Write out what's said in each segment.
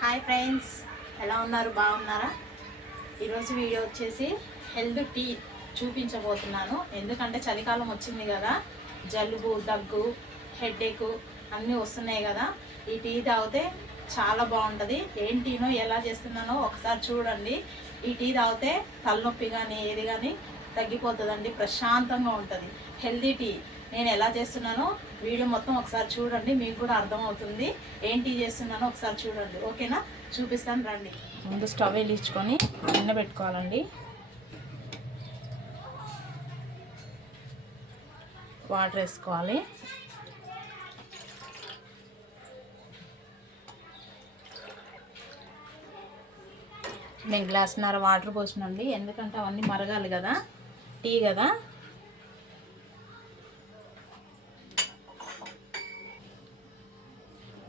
Hi friends, ఎలా ఉన్నారు? బాగున్నారా? ఈరోజు వీడియో వచ్చేసి హెల్త్ టీ చూపించబోతున్నాను. ఎందుకంటే చలికాలం వచ్చింది కదా, జలుబు, దగ్గు, హెడేక్ అన్నీ వస్తున్నాయి కదా. ఈ టీ తాగితే చాలా బాగుంటుంది. ఏం టీనో ఎలా చేస్తున్నానో ఒకసారి చూడండి. ఈ టీ తాగితే తలనొప్పి కానీ ఏది కానీ తగ్గిపోతుందండి, ప్రశాంతంగా ఉంటుంది. హెల్తీ టీ నేను ఎలా చేస్తున్నానో వీడియో మొత్తం ఒకసారి చూడండి, మీకు కూడా అర్థమవుతుంది. ఏం టీ చేస్తున్నానో ఒకసారి చూడండి, ఓకేనా? చూపిస్తాను రండి. ముందు స్టవ్ వెలిగించుకొని గిన్నె పెట్టుకోవాలండి. వాటర్ వేసుకోవాలి. నేను గ్లాసున్నర వాటర్ పోసినండి, ఎందుకంటే అవన్నీ మరగాలి కదా, టీ కదా.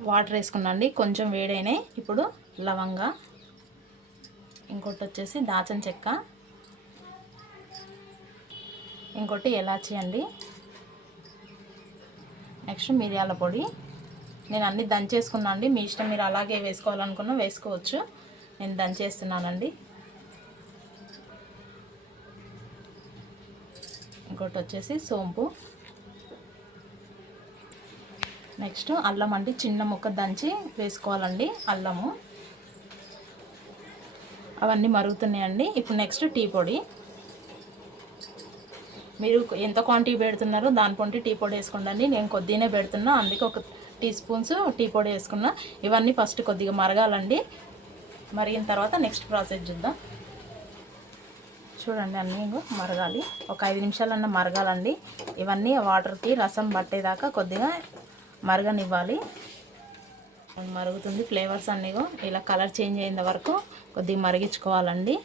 వాటర్ వేసుకున్నాండి, కొంచెం వేడైనాయి. ఇప్పుడు లవంగా, ఇంకోటి వచ్చేసి దాల్చిన చెక్క, ఇంకోటి ఎలాచి అండి, నెక్స్ట్ మిరియాల పొడి. నేను అన్నీ దంచేసుకున్నా అండి, మీ ఇష్టం, మీరు అలాగే వేసుకోవాలనుకున్నా వేసుకోవచ్చు. నేను దంచేస్తున్నానండి. ఇంకోటి వచ్చేసి సోంపు, నెక్స్ట్ అల్లం అండి, చిన్న ముక్క దంచి వేసుకోవాలండి అల్లము. అవన్నీ మరుగుతున్నాయండి. ఇప్పుడు నెక్స్ట్ టీ పొడి. మీరు ఎంత క్వాంటిటీ పెడుతున్నారో దాని పొంటి టీ పొడి వేసుకోండి. నేను కొద్దిగానే పెడుతున్నా, అందుకే ఒక 2 టీ స్పూన్స్ టీ పొడి వేసుకున్నా. ఇవన్నీ ఫస్ట్ కొద్దిగా మరగాలండి. మరిగిన తర్వాత నెక్స్ట్ ప్రాసెస్ చూద్దాం. చూడండి, అన్నీ మరగాలి. ఒక 5 నిమిషాలన్నా మరగాలండి. ఇవన్నీ వాటర్కి రసం పట్టేదాకా కొద్దిగా మరగనివ్వాలి. మరుగుతుంది. ఫ్లేవర్స్ అన్నీ ఇలా కలర్ చేంజ్ అయిన వరకు కొద్దిగా మరిగించుకోవాలండి.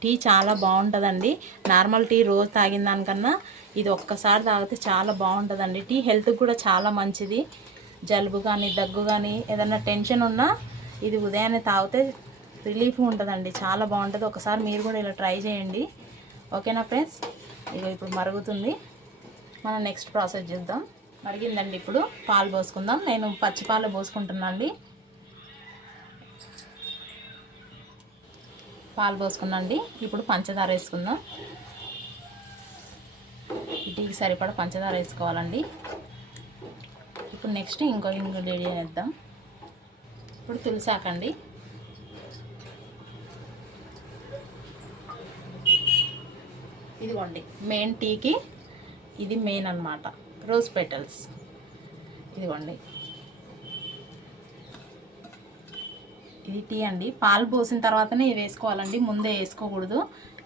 టీ చాలా బాగుంటుందండి. నార్మల్ టీ రోజు తాగిన దానికన్నా ఇది ఒక్కసారి తాగితే చాలా బాగుంటుందండి. టీ హెల్త్కి కూడా చాలా మంచిది. జలుబు కానీ, దగ్గు కానీ, ఏదైనా టెన్షన్ ఉన్నా ఇది ఉదయాన్నే తాగితే రిలీఫ్ ఉంటుందండి. చాలా బాగుంటుంది. ఒకసారి మీరు కూడా ఇలా ట్రై చేయండి, ఓకేనా ఫ్రెండ్స్? ఇప్పుడు మరుగుతుంది. మనం నెక్స్ట్ ప్రాసెస్ చూద్దాం. మరిగిందండి, ఇప్పుడు పాలు పోసుకుందాం. నేను పచ్చి పాలు పోసుకుంటున్నా అండి. పాలు పోసుకున్నాండి. ఇప్పుడు పంచదార వేసుకుందాం. టీకి సరిపడా పంచదార వేసుకోవాలండి. ఇప్పుడు నెక్స్ట్ ఇంకో ఇంగ్రీడియంట్ వేద్దాం. ఇప్పుడు తులసాకండి. ఇదిగోండి, మెయిన్ టీకి ఇది మెయిన్ అన్నమాట. రోజ్ పెటల్స్ ఇదిగోండి, ఇది టీ అండి. పాలు పోసిన తర్వాతనే ఇది వేసుకోవాలండి, ముందే వేసుకోకూడదు.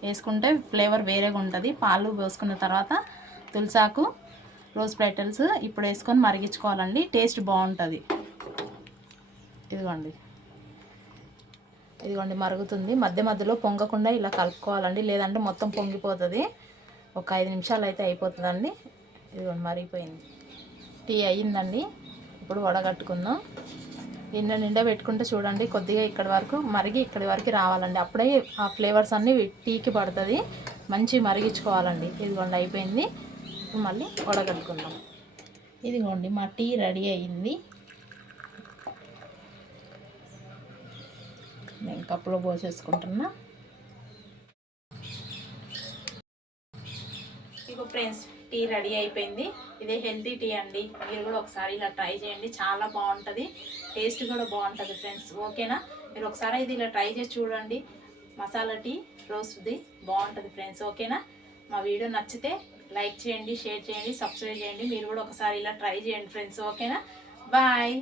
వేసుకుంటే ఫ్లేవర్ వేరేగా ఉంటుంది. పాలు పోసుకున్న తర్వాత తులసాకు, రోజ్ పెటల్స్ ఇప్పుడు వేసుకొని మరిగించుకోవాలండి. టేస్ట్ బాగుంటుంది. ఇదిగోండి, ఇదిగోండి మరుగుతుంది. మధ్య మధ్యలో పొంగకుండా ఇలా కలుపుకోవాలండి, లేదంటే మొత్తం పొంగిపోతుంది. ఒక 5 నిమిషాలు అయితే అయిపోతుందండి. ఇదిగోండి మరిగిపోయింది. టీ అయ్యిందండి. ఇప్పుడు వడగట్టుకుందాం. నిండా పెట్టుకుంటే చూడండి, కొద్దిగా ఇక్కడి వరకు మరిగి ఇక్కడి వరకు రావాలండి. అప్పుడే ఆ ఫ్లేవర్స్ అన్నీ టీకి పడుతుంది. మంచి మరిగించుకోవాలండి. ఇదిగోండి అయిపోయింది. ఇప్పుడు మళ్ళీ వడగట్టుకుందాం. ఇదిగోండి మా టీ రెడీ అయ్యింది. నేను కప్పులో పోసేసుకుంటున్నా. ఇగో ఫ్రెండ్స్, టీ రెడీ అయిపోయింది. ఇదే హెల్తీ టీ అండి. మీరు కూడా ఒకసారి ఇలా ట్రై చేయండి, చాలా బాగుంటుంది. టేస్ట్ కూడా బాగుంటుంది ఫ్రెండ్స్, ఓకేనా? మీరు ఒకసారి ఇది ఇలా ట్రై చేసి చూడండి. మసాలా టీ రోస్ట్ది బాగుంటుంది ఫ్రెండ్స్, ఓకేనా? మా వీడియో నచ్చితే లైక్ చేయండి, షేర్ చేయండి, సబ్స్క్రైబ్ చేయండి. మీరు కూడా ఒకసారి ఇలా ట్రై చేయండి ఫ్రెండ్స్, ఓకేనా? బాయ్.